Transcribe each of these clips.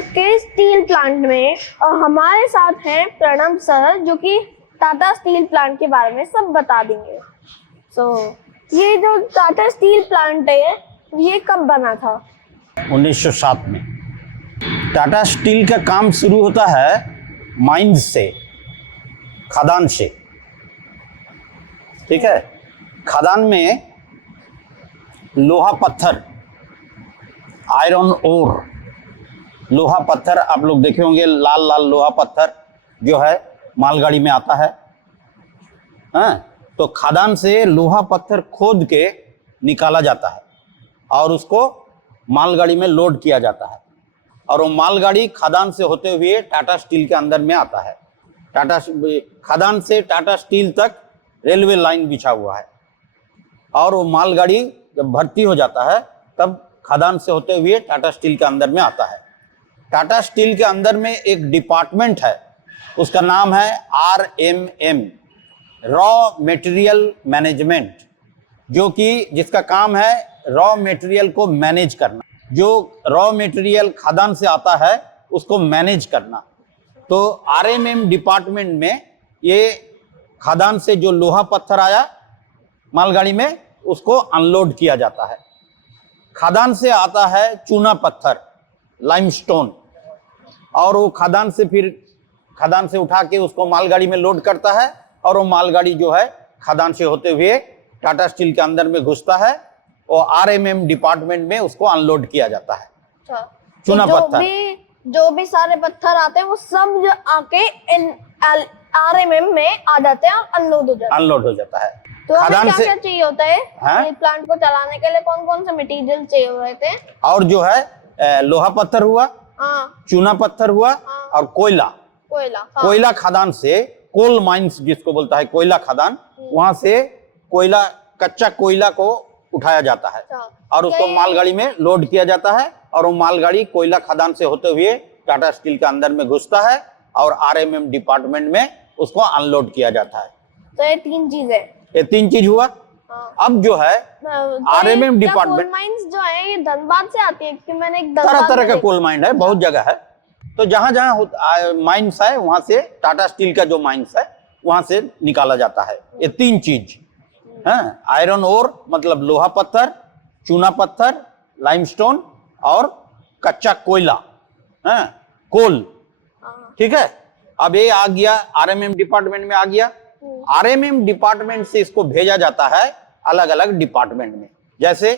के steel plant में हमारे साथ हैं प्रणव सर, जो कि टाटा स्टील प्लांट के बारे में सब बता देंगे। ये जो टाटा स्टील प्लांट है ये कब बना था? 1907 में। टाटा स्टील का काम शुरू होता है माइंस से, खदान से। ठीक है, खदान में लोहा पत्थर, आयरन ओर, लोहा पत्थर आप लोग देखे होंगे, लाल लाल लोहा पत्थर जो है मालगाड़ी में आता है। हाँ, तो खदान से लोहा पत्थर खोद के निकाला जाता है और उसको मालगाड़ी में लोड किया जाता है, और वो मालगाड़ी खदान से होते हुए टाटा स्टील के अंदर में आता है। खदान से टाटा स्टील तक रेलवे लाइन बिछा हुआ है, और वो मालगाड़ी जब भर्ती हो जाता है तब खदान से होते हुए टाटा स्टील के अंदर में आता है। टाटा स्टील के अंदर में एक डिपार्टमेंट है, उसका नाम है RMM, रॉ मटेरियल मैनेजमेंट, जो कि जिसका काम है रॉ मटेरियल को मैनेज करना। जो रॉ मटेरियल खदान से आता है उसको मैनेज करना। तो RMM डिपार्टमेंट में ये खदान से जो लोहा पत्थर आया मालगाड़ी में उसको अनलोड किया जाता है। खदान से आता है चूना पत्थर, लाइमस्टोन, और वो खदान से उठा के उसको मालगाड़ी में लोड करता है, और वो मालगाड़ी जो है खदान से होते हुए टाटा स्टील के अंदर में घुसता है और RMM डिपार्टमेंट में उसको अनलोड किया जाता है। चूना पत्थर, जो भी सारे पत्थर आते हैं वो सब जो आके RMM में आ जाते हैं और अनलोड हो जाता है। तो खदान से क्या चाहिए होता है ये प्लांट को चलाने के लिए? कौन कौन से मटेरियल चाहिए होते हैं? और जो है लोहा पत्थर हुआ, चूना पत्थर हुआ, और कोयला खदान से, कोल माइंस जिसको बोलता है कोयला खदान, वहां से कोयला, कच्चा कोयला को उठाया जाता है और उसको मालगाड़ी में लोड किया जाता है, और वो मालगाड़ी कोयला खदान से होते हुए टाटा स्टील के अंदर में घुसता है और RMM डिपार्टमेंट में उसको अनलोड किया जाता है। तो ये तीन चीज हुआ। अब जो है RMM डिपार्टमेंट, माइंस जो है ये धनबाद से आती है कि मैंने एक तरह तरह का कोल माइन है, बहुत जगह है। तो जहां जहां माइंस है वहां से टाटा स्टील का जो माइंस है वहां से निकाला जाता है ये तीन चीज है। आयरन ओर मतलब लोहा पत्थर, चूना पत्थर, लाइमस्टोन, और कच्चा कोयला, कोल। ठीक है, अब ये आ गया RMM डिपार्टमेंट में आ गया। RMM डिपार्टमेंट से इसको भेजा जाता है अलग अलग डिपार्टमेंट में। जैसे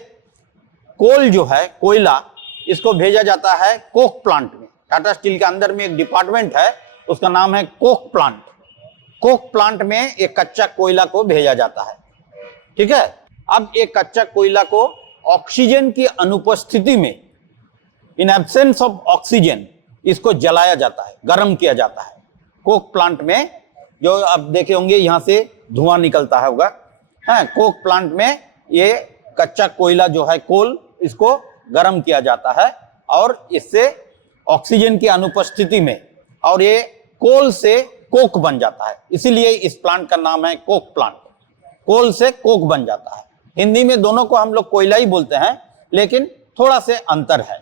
कोल जो है, कोयला, इसको भेजा जाता है कोक प्लांट में। टाटा स्टील के अंदर में एक डिपार्टमेंट है, उसका नाम है कोक प्लांट। कोक प्लांट में एक कच्चा कोयला को भेजा जाता है। ठीक है, अब एक कच्चा कोयला को ऑक्सीजन की अनुपस्थिति में, इन एब्सेंस ऑफ ऑक्सीजन, इसको जलाया जाता है, गर्म किया जाता है। कोक प्लांट में जो आप देखे होंगे यहां से धुआं निकलता है होगा, कोक प्लांट में ये कच्चा कोयला जो है कोल, इसको गर्म किया जाता है और इससे ऑक्सीजन की अनुपस्थिति में, और ये कोल से कोक बन जाता है। इसीलिए इस प्लांट का नाम है कोक प्लांट। कोल से कोक बन जाता है। हिंदी में दोनों को हम लोग कोयला ही बोलते हैं, लेकिन थोड़ा से अंतर है।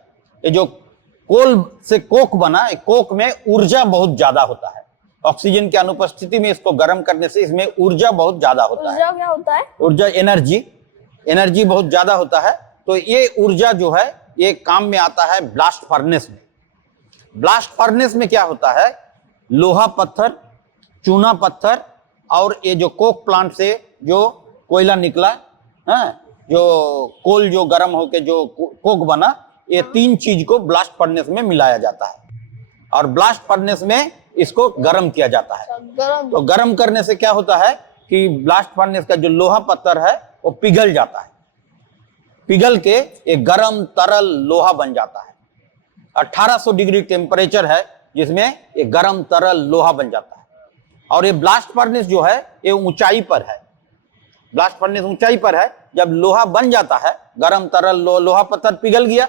ये जो कोल से कोक बना, कोक में ऊर्जा बहुत ज्यादा होता है। ऑक्सीजन की अनुपस्थिति में इसको गर्म करने से इसमें ऊर्जा बहुत ज्यादा होता है। ऊर्जा क्या होता है? ऊर्जा, एनर्जी बहुत ज्यादा होता है। तो ये ऊर्जा जो है ये काम में आता है ब्लास्ट फर्नेस में। ब्लास्ट फर्नेस में क्या होता है, लोहा पत्थर, चूना पत्थर, और ये जो कोक प्लांट से जो कोयला निकला, जो कोल जो गर्म होके जो कोक बना, ये तीन चीज को ब्लास्ट फर्नेस में मिलाया जाता है और ब्लास्ट फर्नेस में इसको गर्म किया जाता है। तो गर्म करने से क्या होता है कि ब्लास्ट फर्नेस का जो लोहा पत्थर है वो पिघल जाता है, पिघल के एक गर्म तरल लोहा बन जाता है। 1800 डिग्री टेम्परेचर है जिसमें एक गर्म तरल लोहा बन जाता है। और ये ब्लास्ट फर्नेस जो है ये ऊंचाई पर है। ब्लास्ट फर्नेस ऊंचाई पर है। जब लोहा बन जाता है, गर्म तरल लोहा पत्थर पिघल गया,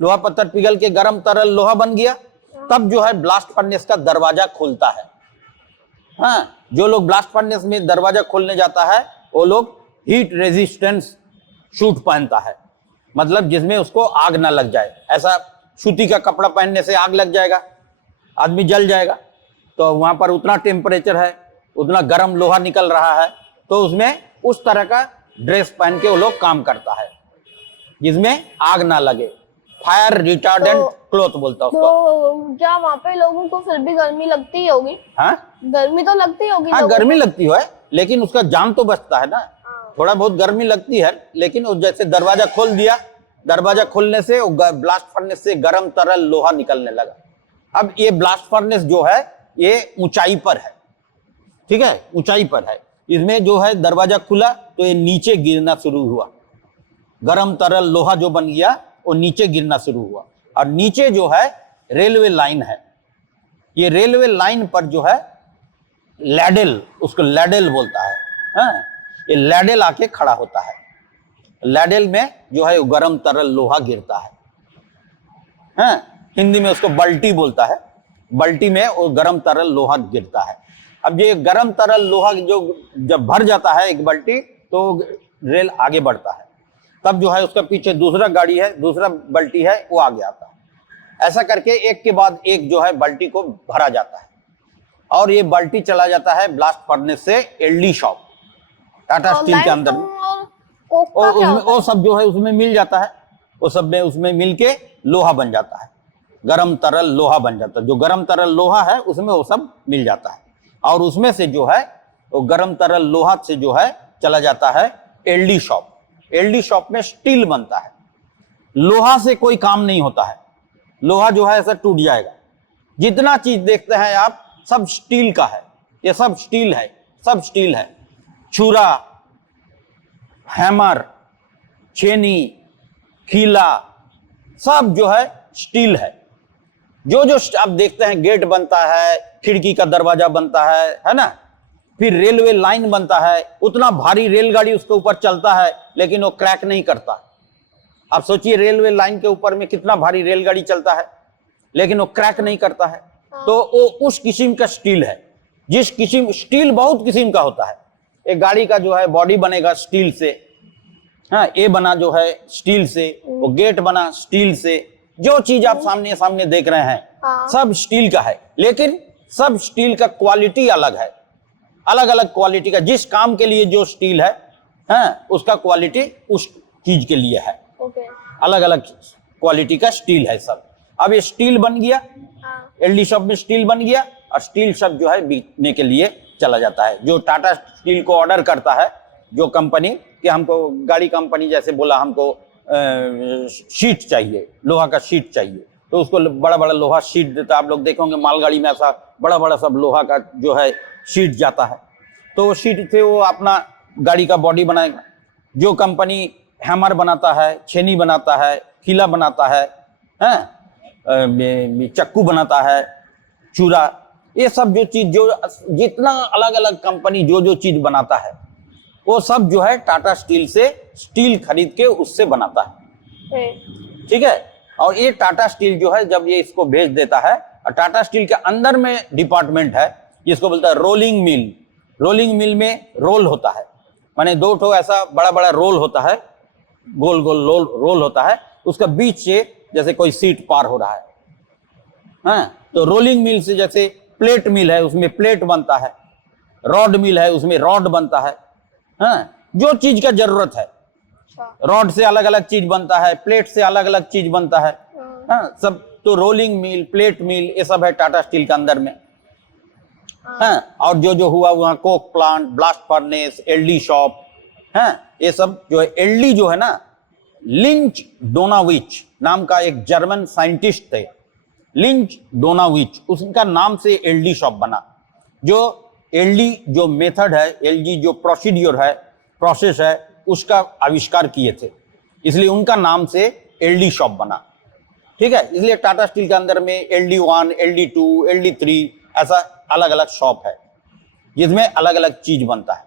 लोहा पत्थर पिघल के गर्म तरल लोहा बन गया, तब जो है ब्लास्ट फर्नेस का दरवाजा खुलता है। जो लोग ब्लास्ट फर्नेस में दरवाजा खोलने जाता है वो लोग हीट रेजिस्टेंस शूट पहनता है, मतलब जिसमें उसको आग ना लग जाए, ऐसा सूती का कपड़ा पहनने से आग लग जाएगा, आदमी जल जाएगा। तो वहां पर उतना टेम्परेचर है, उतना गर्म लोहा निकल रहा है, तो उसमें उस तरह का ड्रेस पहन के वो लोग काम करता है जिसमें आग ना लगे। फायर रिटार्डेंट क्लॉथ बोलता है उसको। तो क्या वहाँ पे लोगों को फिर भी गर्मी लगती ही होगी? हाँ गर्मी तो लगती होगी हाँ, लोगों गर्मी लगती है, लेकिन उसका जान तो बचता है ना। हाँ। थोड़ा बहुत गर्मी लगती है, लेकिन वो जैसे दरवाजा खोल दिया, दरवाजा खोलने से ब्लास्ट फर्नेस से गर्म तरल लोहा निकलने लगा। अब ये ब्लास्ट फर्नेस जो है ये ऊंचाई पर है, ठीक है, ऊंचाई पर है। इसमें जो है दरवाजा खुला तो ये नीचे गिरना शुरू हुआ, गर्म तरल लोहा जो बन गया वो नीचे गिरना शुरू हुआ। और नीचे जो है रेलवे लाइन है, ये रेलवे लाइन पर जो है लैडल, उसको लैडल बोलता है, हाँ? ये लैडल आके खड़ा होता है। लैडल में जो है गर्म तरल लोहा गिरता है, हाँ? हिंदी में उसको बल्टी बोलता है। बल्टी में वो गर्म तरल लोहा गिरता है। अब ये गर्म तरल लोहा जो जब भर जाता है एक बाल्टी, तो रेल आगे बढ़ता है। तब जो है उसका पीछे दूसरा गाड़ी है, दूसरा बाल्टी है, वो आगे आता है। ऐसा करके एक के बाद एक जो है बाल्टी को भरा जाता है। और ये बाल्टी चला जाता है ब्लास्ट फर्नेस से एलडी शॉप, टाटा स्टील के अंदर। वो सब जो है उसमें मिल जाता है, वो सब में उसमें मिल के लोहा बन जाता है, गरम तरल लोहा बन जाता है। जो गरम तरल लोहा है उसमें वो सब मिल जाता है। और उसमें से जो है वो गरम तरल लोहा से जो है चला जाता है एलडी शॉप। एलडी शॉप में स्टील बनता है। लोहा से कोई काम नहीं होता है, लोहा जो है ऐसा टूट जाएगा। जितना चीज देखते हैं आप सब स्टील का है, ये सब स्टील है, सब स्टील है। छुरा, हैमर, छेनी, खीला, सब जो है स्टील है। जो जो आप देखते हैं गेट बनता है, खिड़की का दरवाजा बनता है ना, फिर रेलवे लाइन बनता है। उतना भारी रेलगाड़ी उसके ऊपर चलता है लेकिन वो क्रैक नहीं करता। आप सोचिए रेलवे लाइन के ऊपर में कितना भारी रेलगाड़ी चलता है लेकिन वो क्रैक नहीं करता है। तो वो उस किस्म का स्टील है। जिस किस्म, स्टील बहुत किस्म का होता है। एक गाड़ी का जो है बॉडी बनेगा स्टील से, हाँ, ये बना जो है स्टील से, वो गेट बना स्टील से। जो चीज आप सामने सामने देख रहे हैं सब स्टील का है, लेकिन सब स्टील का क्वालिटी अलग है, अलग अलग क्वालिटी का। जिस काम के लिए जो स्टील है, हाँ, उसका क्वालिटी उस चीज के लिए है। अलग अलग क्वालिटी का स्टील है सब। अब ये स्टील बन गया, एलडी शॉप में स्टील बन गया, और स्टील सब जो है बिकने के लिए चला जाता है। जो टाटा स्टील को ऑर्डर करता है, जो कंपनी कि हमको, गाड़ी कंपनी जैसे बोला हमको शीट चाहिए, लोहा का शीट चाहिए, तो उसको बड़ा बड़ा लोहा शीट देता है। आप लोग देखोगे मालगाड़ी में ऐसा बड़ा बड़ा सब लोहा का जो है शीट जाता है। तो वो शीट से वो अपना गाड़ी का बॉडी बनाएगा। जो कंपनी हैमर बनाता है, छेनी बनाता है, खीला बनाता है, चक्कू बनाता है, चूरा, ये सब जो चीज, जो जितना अलग अलग कंपनी जो जो चीज बनाता है वो सब जो है टाटा स्टील से स्टील खरीद के उससे बनाता है, ठीक है। और ये टाटा स्टील जो है जब ये इसको भेज देता है, और टाटा स्टील के अंदर में डिपार्टमेंट है जिसको बोलता है रोलिंग मिल। रोलिंग मिल में रोल होता है, माने दो ठो ऐसा बड़ा बड़ा रोल होता है, गोल गोल रोल होता है, उसका बीच से जैसे कोई सीट पार हो रहा है, हाँ। तो रोलिंग मिल से जैसे प्लेट मिल है उसमें प्लेट बनता है, रॉड मिल है उसमें रॉड बनता है, हाँ। जो चीज का जरूरत है, रॉड से अलग अलग चीज बनता है, प्लेट से अलग अलग चीज बनता है, हाँ, सब। तो रोलिंग मिल, प्लेट मिल, ये सब है टाटा स्टील के अंदर में, हाँ। और जो जो हुआ वहां coke plant, blast furnace, LD shop, हाँ, ये सब जो है। एलडी जो है ना, लिंच डोनाविच नाम का एक जर्मन साइंटिस्ट थे, लिंच डोनाविच, उसका नाम से एलडी शॉप बना। जो एलडी जो मेथड है, एलडी जो प्रोसीड्योर है, प्रोसेस है, उसका आविष्कार किए थे, इसलिए उनका नाम से एलडी शॉप बना, ठीक है। इसलिए टाटा स्टील के अंदर में LD1, LD2, LD3 ऐसा अलग अलग शॉप है जिसमें अलग अलग चीज बनता है।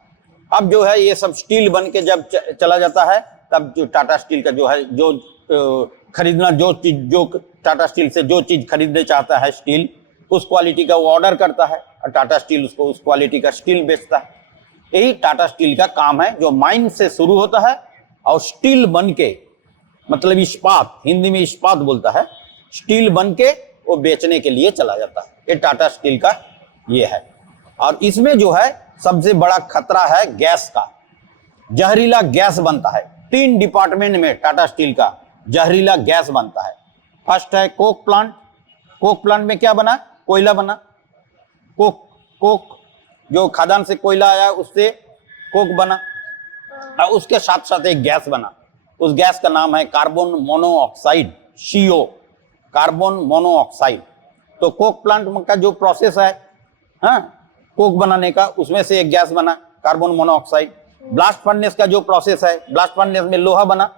अब जो है ये सब स्टील बन के जब चला जाता है, तब जो टाटा स्टील का जो है, जो खरीदना, जो चीज, जो टाटा स्टील से जो चीज खरीदने चाहता है स्टील, उस क्वालिटी का वो ऑर्डर करता है, और टाटा स्टील उसको उस क्वालिटी का स्टील बेचता है। यही टाटा स्टील का काम है, जो माइन से शुरू होता है और स्टील बन के, मतलब इस्पात, हिंदी में इस्पात बोलता है, स्टील बन के वो बेचने के लिए चला जाता है। ये टाटा स्टील का ये है। और इसमें जो है सबसे बड़ा खतरा है गैस का। जहरीला गैस बनता है। 3 डिपार्टमेंट में टाटा स्टील का जहरीला गैस बनता है। फर्स्ट है कोक प्लांट। कोक प्लांट में क्या बना? कोयला बना। कोक जो खदान से कोयला आया उससे कोक बना, और उसके साथ साथ एक गैस बना। उस गैस का नाम है carbon monoxide, CO, carbon monoxide. तो कोक प्लांट का जो प्रोसेस है, हाँ, कोक बनाने का, उसमें से एक गैस बना कार्बन मोनोऑक्साइड। ब्लास्ट फर्नेस का जो प्रोसेस है, ब्लास्ट फर्नेस में लोहा बना,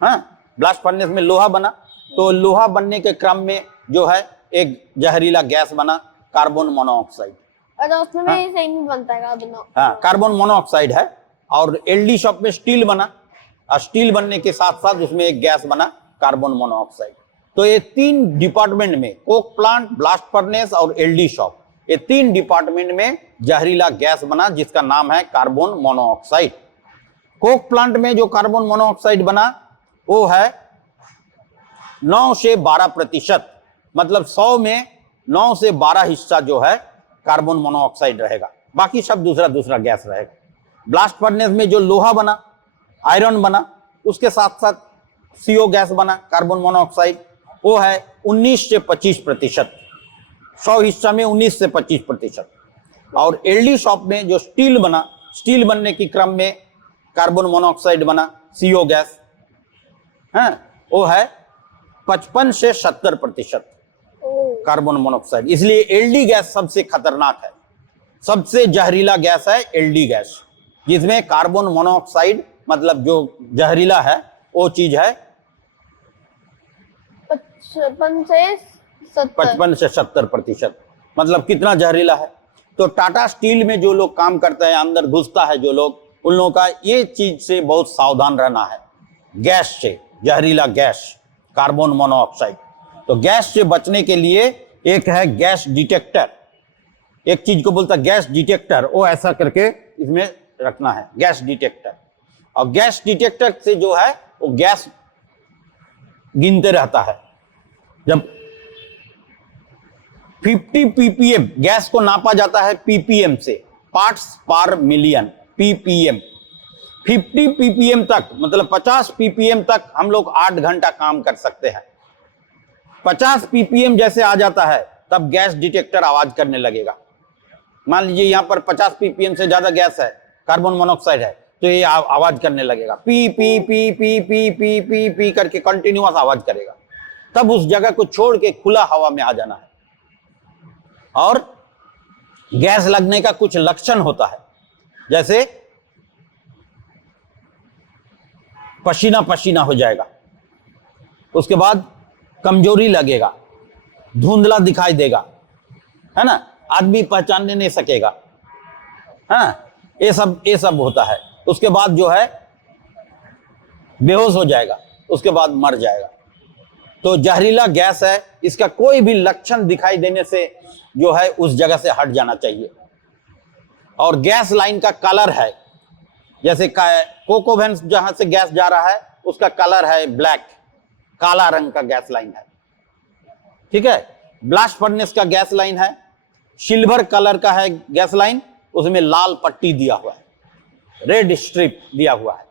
हाँ, ब्लास्ट फर्नेस में लोहा बना। तो लोहा बनने के क्रम में जो है एक जहरीला गैस बना कार्बन मोनोऑक्साइड। अच्छा, उसमें भी सेम ही बनता है कार्बन। हाँ, कार्बन मोनोऑक्साइड है। और एलडी शॉप में स्टील बना, और स्टील बनने के साथ साथ उसमें एक गैस बना कार्बन मोनोऑक्साइड। तो ये 3 डिपार्टमेंट में, कोक प्लांट, ब्लास्ट फर्नेस और एलडी शॉप, ये 3 डिपार्टमेंट में जहरीला गैस बना जिसका नाम है कार्बन मोनोऑक्साइड। कोक प्लांट में जो कार्बन मोनोऑक्साइड बना वो है 9 से 12%, मतलब 100 में 9 से 12 हिस्सा जो है कार्बन मोनोऑक्साइड रहेगा, बाकी सब दूसरा गैस रहेगा। ब्लास्ट फर्नेस में जो लोहा बना, आयरन बना, उसके साथ साथ CO गैस बना कार्बन मोनोऑक्साइड, वो है 19 से 25%, 100 हिस्सा में 19 से 25%। और एलडी शॉप में जो स्टील बना, स्टील बनने के क्रम में कार्बन मोनोऑक्साइड बना, CO गैस, है, वो है 55 से 70% कार्बन मोनोऑक्साइड। इसलिए एलडी गैस सबसे खतरनाक है, सबसे जहरीला गैस है एलडी गैस, जिसमें कार्बन मोनोऑक्साइड मतलब जो जहरीला है वो चीज है 55 से 70%। मतलब कितना जहरीला है। तो टाटा स्टील में जो लोग काम करते हैं, अंदर घुसता है जो लोग, उन लोगों का ये चीज से बहुत सावधान रहना है, गैस से, जहरीला गैस कार्बन मोनोऑक्साइड। तो गैस से बचने के लिए एक है गैस डिटेक्टर, एक चीज को बोलता है गैस डिटेक्टर, वो ऐसा करके इसमें रखना है, गैस डिटेक्टर। और गैस डिटेक्टर से जो है वो गैस गिनते रहता है। जब 50 ppm गैस को नापा जाता है ppm से, पार्ट्स पर मिलियन, ppm। 50 ppm तक, मतलब 50 ppm तक हम लोग 8 घंटा काम कर सकते हैं। 50 ppm जैसे आ जाता है तब गैस डिटेक्टर आवाज करने लगेगा। मान लीजिए यहां पर 50 ppm से ज्यादा गैस है, कार्बन मोनोऑक्साइड है, तो ये आवाज करने लगेगा, P P P P P P P P करके कंटिन्यूअस आवाज करेगा। तब उस जगह को छोड़ के खुला हवा में आ जाना है। और गैस लगने का कुछ लक्षण होता है, जैसे पसीना पसीना हो जाएगा, उसके बाद कमजोरी लगेगा, धुंधला दिखाई देगा, है ना, आदमी पहचानने नहीं सकेगा, हाँ, ये सब होता है। उसके बाद जो है बेहोश हो जाएगा, उसके बाद मर जाएगा। तो जहरीला गैस है, इसका कोई भी लक्षण दिखाई देने से जो है उस जगह से हट जाना चाहिए। और गैस लाइन का कलर है, जैसे कोकोवेंस जहां से गैस जा रहा है उसका कलर है ब्लैक, काला रंग का गैस लाइन है, ठीक है। ब्लास्ट फर्नेस का गैस लाइन है, सिल्वर कलर का है गैस लाइन, उसमें लाल पट्टी दिया हुआ है, रेड स्ट्रिप दिया हुआ है,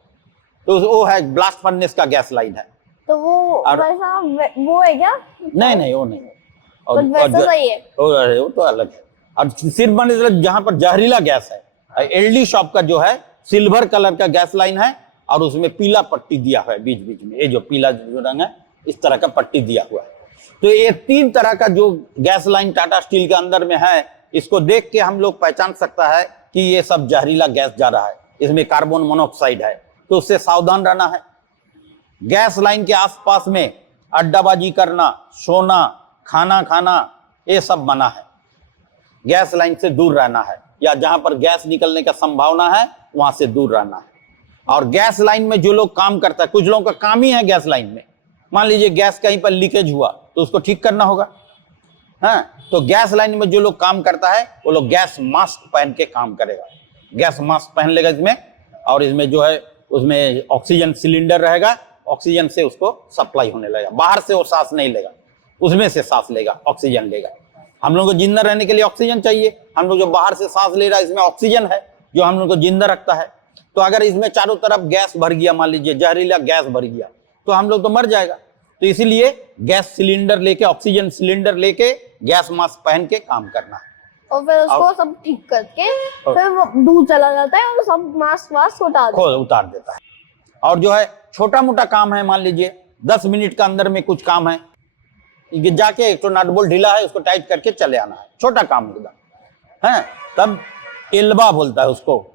तो वो है ब्लास्ट फर्नेस का गैस लाइन है। तो वो वैसा वो है क्या? नहीं वो नहीं, और वैसा सही है, वो तो अलग है। और सिर्फ जहां पर जहरीला गैस है, एलडी शॉप का जो है सिल्वर कलर का गैस लाइन है, और उसमें पीला पट्टी दिया हुआ है बीच बीच में, ये जो पीला जो रंग है इस तरह का पट्टी दिया हुआ है। तो ये 3 तरह का जो गैस लाइन टाटा स्टील के अंदर में है, इसको देख के हम लोग पहचान सकता है कि ये सब जहरीला गैस जा रहा है, इसमें कार्बन मोनोऑक्साइड है, तो उससे सावधान रहना है। गैस लाइन के आसपास में अड्डाबाजी करना, सोना, खाना खाना, ये सब मना है। गैस लाइन से दूर रहना है, या जहां पर गैस निकलने का संभावना है वहां से दूर रहना है। और गैस लाइन में जो लोग काम करता है, कुछ लोगों का काम ही है गैस लाइन में, मान लीजिए गैस कहीं पर लीकेज हुआ तो उसको ठीक करना होगा, हाँ, तो गैस लाइन में जो लोग काम करता है वो लोग गैस मास्क पहन के काम करेगा, गैस मास्क पहन लेगा इसमें, और इसमें जो है उसमें ऑक्सीजन सिलेंडर रहेगा, ऑक्सीजन से उसको सप्लाई होने लगेगा, बाहर से वो सांस नहीं लेगा, उसमें से सांस लेगा, ऑक्सीजन लेगा। हम लोग को जिंदा रहने के लिए ऑक्सीजन चाहिए। हम लोग जो बाहर से सांस ले रहा है इसमें ऑक्सीजन है जो हम लोग को जिंदा रखता है। तो अगर इसमें चारों तरफ गैस भर गया, मान लीजिए जहरीला गैस भर गया, तो हम लोग तो मर जाएगा। तो इसीलिए गैस सिलेंडर लेके, ऑक्सीजन सिलेंडर लेके गैस मास्क पहन के काम करना है। और फिर उसको सब ठीक करके फिर वो दूर चला जाता है और सब मास्क उतार देता है। और जो है छोटा मोटा काम है, मान लीजिए 10 मिनट का अंदर में कुछ काम है, ये जाके एक तो नट बोल्ट ढीला है उसको टाइट करके चले आना है, छोटा काम एकदम है। तब एल्बा बोलता है उसको,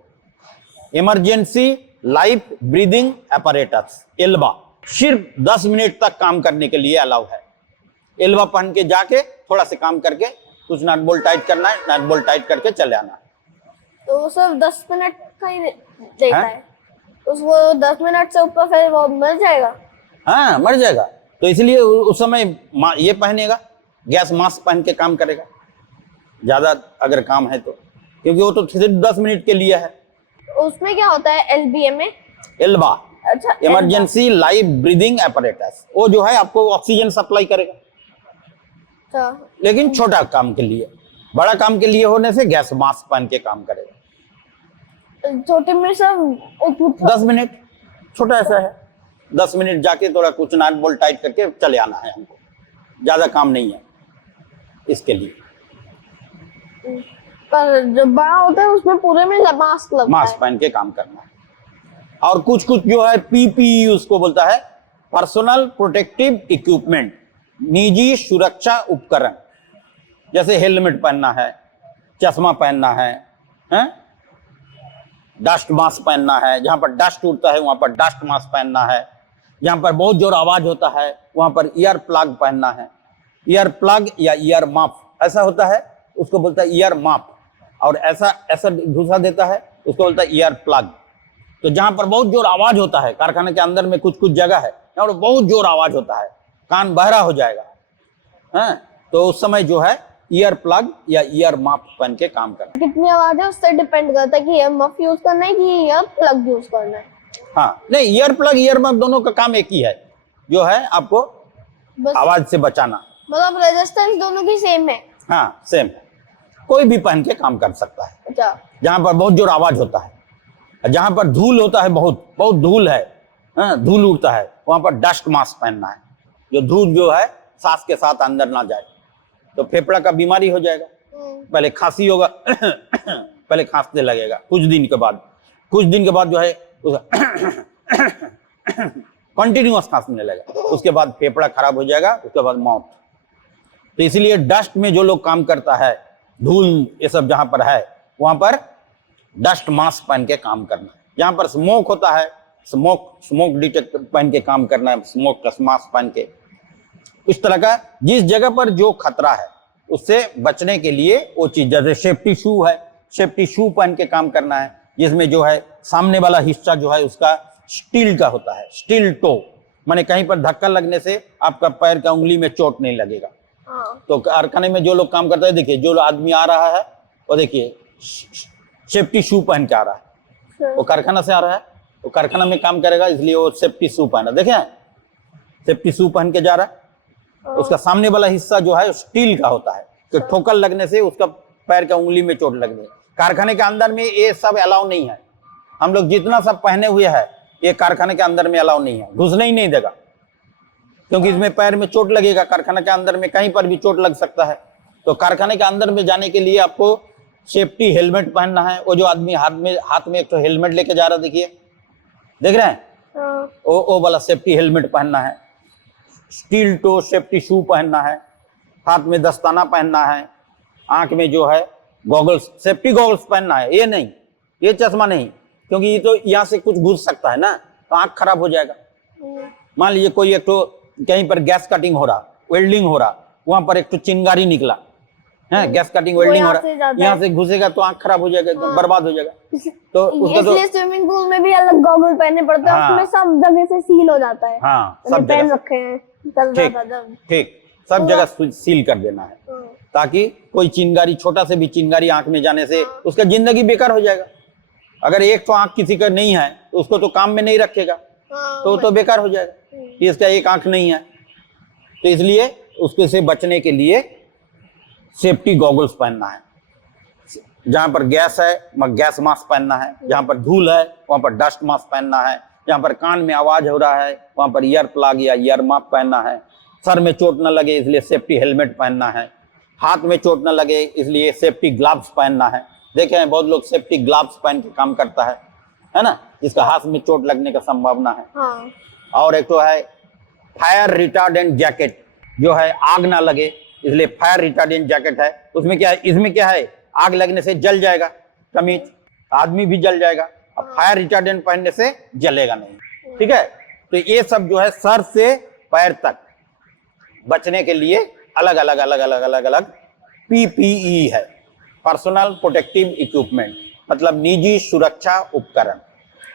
emergency life breathing apparatus, Elba. सिर्फ 10 मिनट तक काम करने के लिए अलाउ है। एल्बा पहन के जाके थोड़ा से काम करके कुछ नट बोल्ट टाइट करना है, नट बोल्ट टाइट करके चले आना है। तो वो सिर्फ 10 मिनट का ही देता है, उसको 10 मिनट से ऊपर फिर वो मर जाएगा। हाँ, मर जाएगा। तो इसलिए उस समय ये पहनेगा, गैस मास्क पहन के काम करेगा ज्यादा अगर काम है तो, क्योंकि वो तो सिर्फ 10 मिनट के लिए है। उसमें क्या होता है एलबीए में? एल्बा, अच्छा, इमरजेंसी लाइफ ब्रीदिंग apparatus, वो जो है आपको ऑक्सीजन सप्लाई करेगा। अच्छा, लेकिन छोटा काम के लिए, बड़ा काम के लिए होने से गैस मास्क पहन के काम करेगा। छोटे में सब 10 मिनट छोटा ऐसा है, 10 मिनट जाके थोड़ा कुछ नट बोल्ट टाइट करके चले आना है हमको, ज्यादा काम नहीं है इसके लिए। पर जब बड़ा होता है उसमें पूरे में मास्क लगता है, मास्क पहन के काम करना है। और कुछ कुछ जो है पीपीई उसको बोलता है, पर्सनल प्रोटेक्टिव इक्विपमेंट, निजी सुरक्षा उपकरण, जैसे हेलमेट पहनना है, चश्मा पहनना है, डस्ट मास्क पहनना है, जहां पर डस्ट उड़ता है वहां पर डस्ट मास्क पहनना है, जहां पर बहुत जोर आवाज होता है वहां पर ईयर प्लग पहनना है। ईयर प्लग या ईयर माफ ऐसा होता है, उसको बोलता है ईयर माफ, और ऐसा ऐसा घुसा देता है उसको बोलता है ईयर प्लग। तो जहां पर बहुत जोर आवाज होता है, कारखाने के अंदर में कुछ कुछ जगह है जहां पर बहुत जोर आवाज होता है, कान बहरा हो जाएगा, तो उस समय जो है ईयर प्लग या ईयर माफ पहन के काम करना। कितनी आवाज है उससे डिपेंड करता है कि ईयर मफ यूज करना है कि ईयर प्लग यूज करना है। हाँ, नहीं, ईयर प्लग ईयर मफ दोनों का काम एक ही है, जो है आपको बस आवाज से बचाना। मतलब रेजिस्टेंस दोनों की सेम है। हाँ, सेम है, कोई भी पहन के काम कर सकता है। अच्छा, जहां पर बहुत जोर आवाज होता है, जहां पर धूल होता है, बहुत बहुत धूल है, धूल उड़ता है, वहां पर डस्ट मास्क पहनना है, जो धूल जो है सांस के साथ अंदर ना जाए, तो फेफड़ा का बीमारी हो जाएगा। पहले खांसी होगा पहले खांसने लगेगा, कुछ दिन के बाद जो है कंटिन्यूअस खांसने लगेगा, उसके बाद फेफड़ा खराब हो जाएगा, उसके बाद मौत। तो इसलिए डस्ट में जो लोग काम करता है, धूल ये सब जहां पर है वहां पर डस्ट मास्क पहन के काम करना। जहां पर स्मोक होता है, स्मोक डिटेक्टर पहन के काम करना है, स्मोक का मास्क पहन के। इस तरह का जिस जगह पर जो खतरा है उससे बचने के लिए वो चीज, जैसे सेफ्टी शू है, सेफ्टी शू पहन के काम करना है, जिसमें जो है सामने वाला हिस्सा जो है उसका स्टील का होता है, स्टील टो, माने कहीं पर धक्का लगने से आपका पैर का उंगली में चोट नहीं लगेगा। तो कारखाने में जो लोग काम करते हैं, देखिए जो आदमी आ रहा है वो देखिए सेफ्टी शू पहन के आ रहा है, वो कारखाना से आ रहा है, वो कारखाना में काम करेगा, इसलिए वो सेफ्टी शू पहना, देखें सेफ्टी शू पहन के जा रहा है। उसका सामने वाला हिस्सा जो है स्टील का होता है, तो ठोकर लगने से उसका पैर का उंगली में चोट लगने। कारखाने के अंदर में ये सब अलाउ नहीं है, हम लोग जितना सब पहने हुए है ये कारखाने के अंदर में अलाउ नहीं है, घुसने ही नहीं देगा, क्योंकि इसमें पैर में चोट लगेगा। कारखाने के अंदर में कहीं पर भी चोट लग सकता है। तो कारखाने के अंदर में जाने के लिए आपको सेफ्टी हेलमेट पहनना है। वो जो आदमी हाथ में एक तो हेलमेट लेके जा रहा, देखिए, देख रहे हैं, वो वाला सेफ्टी हेलमेट पहनना है, स्टील टो सेफ्टी शू पहनना है, हाथ में दस्ताना पहनना है, आंख में जो है गॉगल्स, सेफ्टी गॉगल्स पहनना है। ये नहीं, ये चश्मा नहीं, क्योंकि ये तो यहाँ से कुछ घुस सकता है ना, तो आंख खराब हो जाएगा। मान लीजिए कोई एक तो कहीं पर गैस कटिंग हो रहा, वेल्डिंग हो रहा, वहां पर एक तो चिंगारी निकला है, गैस कटिंग वेल्डिंग हो रहा, यहाँ से घुसेगा तो आंख खराब हो जाएगा, तो बर्बाद हो जाएगा। तो उसका तो स्विमिंग पूल में भी अलग गॉगल पहनने पड़ते हैं, उसमें सब जगह से सील हो जाता है। हाँ, सब पहन रखे हैं, ठीक, सब जगह सील कर देना है, ताकि कोई चिंगारी, छोटा से भी चिंगारी आंख में जाने से उसका जिंदगी बेकार हो जाएगा। अगर एक तो आंख किसी का नहीं है तो उसको तो काम में नहीं रखेगा, तो बेकार हो जाएगा कि इसका एक आंख नहीं है। तो इसलिए उसके से बचने के लिए सेफ्टी गॉगल्स पहनना है। जहां पर गैस है वहां गैस मास्क पहनना है, जहां पर धूल है वहां पर डस्ट मास्क पहनना है, जहां पर कान में आवाज हो रहा है वहां पर ईयर प्लग या ईयर मास्क पहनना है, सर में चोट न लगे इसलिए सेफ्टी हेलमेट पहनना है, हाथ में चोट न लगे इसलिए सेफ्टी ग्लव्स पहनना है। देखे हैं बहुत लोग सेफ्टी ग्लव्स पहन के काम करता है ना, जिसका हाथ में चोट लगने का संभावना है। हाँ। और एक तो है फायर रिटार्डेंट जैकेट, जो है आग ना लगे इसलिए फायर रिटार्डेंट जैकेट है। उसमें क्या है, इसमें क्या है, आग लगने से जल जाएगा कमीज, आदमी भी जल जाएगा। अब फायर रिटार्डेंट पहनने से जलेगा नहीं, ठीक है। तो ये सब जो है सर से पैर तक बचने के लिए अलग अलग अलग अलग अलग अलग पीपीई है, पर्सनल प्रोटेक्टिव इक्विपमेंट, मतलब निजी सुरक्षा उपकरण।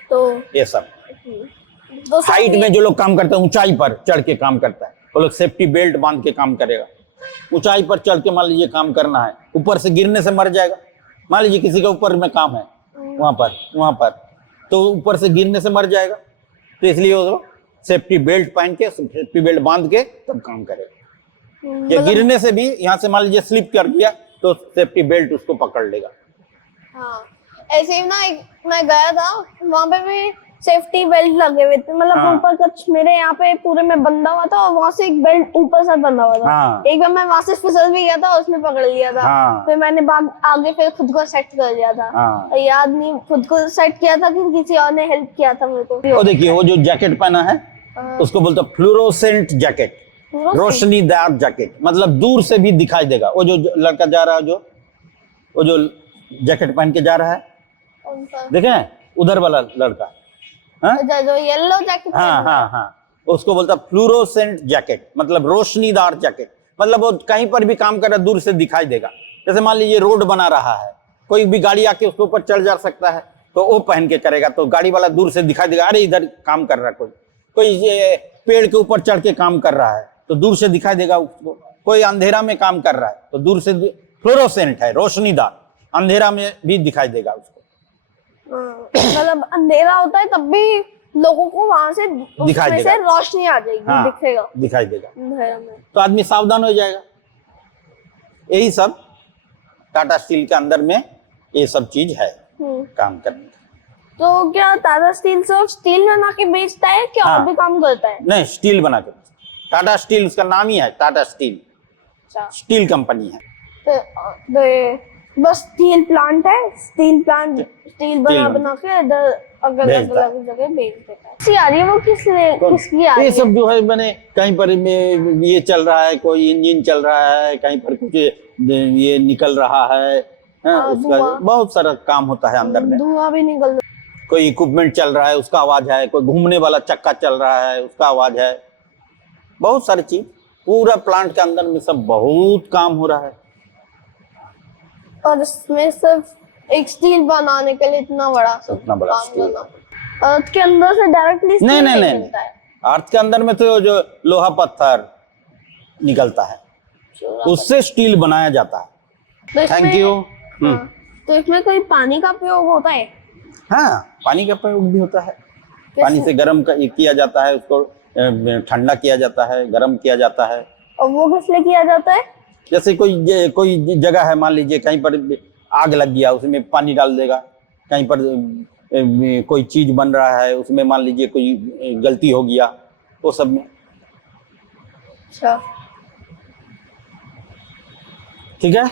तो ये सब तो सर हाइट में जो लोग काम करते हैं, ऊंचाई पर चढ़ के काम करता है, वो लोग सेफ्टी बेल्ट बांध के काम करेगा। ऊंचाई पर चढ़ के मान लीजिए काम करना है, ऊपर से गिरने से मर जाएगा। मान लीजिए किसी के ऊपर में काम है वहां पर तो ऊपर से गिरने से मर जाएगा, तो इसलिए वो सेफ्टी बेल्ट पहन के, सेफ्टी बेल्ट बांध के तब काम करेगा। या गिरने से भी यहाँ से मान लीजिए स्लिप कर गया तो सेफ्टी बेल्ट उसको पकड़ लेगा। हाँ, ऐसे ही ना मैं गया था, वहां पे भी सेफ्टी बेल्ट लगे हुए थे, मतलब हाँ। ऊपर कुछ मेरे यहाँ पे पूरे में बंधा हुआ था और वहां से एक बेल्ट ऊपर से बंधा हुआ था। हाँ। एक बार मैं वहां से फिसल भी गया था, उसमें पकड़ लिया था। हाँ। फिर मैंने आगे फिर खुद को सेट कर लिया था। हाँ। याद नहीं खुद को सेट किया था कि किसी और ने हेल्प किया था मेरे को। वो देखिए वो जो जैकेट पहना है उसको बोलते हैं फ्लोरोसेंट जैकेट, रोशनीदार जैकेट, मतलब दूर से भी दिखाई देगा। वो जो लड़का जा रहा है, वो जो जैकेट पहन के जा रहा है, देखें उधर वाला लड़का, हाँ? जो येलो जैकेट। हाँ, उसको बोलता है फ्लोरोसेंट जैकेट, मतलब रोशनीदार जैकेट, मतलब वो कहीं पर भी काम कर रहा है दूर से दिखाई देगा। जैसे मान लीजिए रोड बना रहा है, कोई भी गाड़ी आके उसके ऊपर चढ़ जा सकता है, तो वो पहन के करेगा तो गाड़ी वाला दूर से दिखाई देगा, अरे इधर काम कर रहा है कोई ये पेड़ के ऊपर चढ़ के काम कर रहा है तो दूर से दिखाई देगा उसको। कोई अंधेरा में काम कर रहा है तो दूर से, फ्लोरोसेंट है रोशनीदार, अंधेरा में भी दिखाई देगा उसको। मतलब अंधेरा होता है तब भी लोगों को वहां से दिखाई देगा, से रोशनी आ जाएगी। हाँ, दिखेगा, दिखाई देगा अंधेरा में, तो आदमी सावधान हो जाएगा। यही सब टाटा स्टील के अंदर में ये सब चीज है काम करने। तो क्या टाटा स्टील सिर्फ स्टील बना के बेचता है, क्या हाँ। और भी काम करता है? नहीं, स्टील बना के, टाटा स्टील उसका नाम ही है, टाटा स्टील अच्छा। स्टील कंपनी है। तो बस स्टील प्लांट है, स्टील बना के इधर अलग जगह बेच देता है। सी आ रही है वो किसकी आ रही ये है? सब जो है मैंने कहीं पर ये चल रहा है, कोई इंजन चल रहा है, कहीं पर कुछ ये निकल रहा है, उसका बहुत सारा काम होता है अंदर में। धुआं भी निकल रहा है। कोई इक्विपमेंट चल रहा है उसका आवाज है, कोई घूमने वाला चक्का चल रहा है उसका आवाज है, बहुत सारी चीज पूरा प्लांट के अंदर में सब बहुत काम हो रहा है। और इसमें सिर्फ एक स्टील बनाने के लिए इतना बड़ा काम स्टील। अर्थ के अंदर से डायरेक्टली नहीं मिलता है। अर्थ के अंदर में तो जो लोहा पत्थर निकलता है उससे स्टील बनाया जाता है। Thank you. तो इसमें कोई पानी का प्रयोग होता है? हाँ, पानी का प्रयोग भी होता है। पानी से गर्म किया जाता है, उसको ठंडा किया जाता है, गर्म किया जाता है। और वो किस लिए किया जाता है? जैसे कोई जगह है, मान लीजिए कहीं पर आग लग गया, उसमें पानी डाल देगा। कहीं पर कोई चीज बन रहा है, उसमें मान लीजिए कोई गलती हो गया, वो सब में। अच्छा, ठीक है।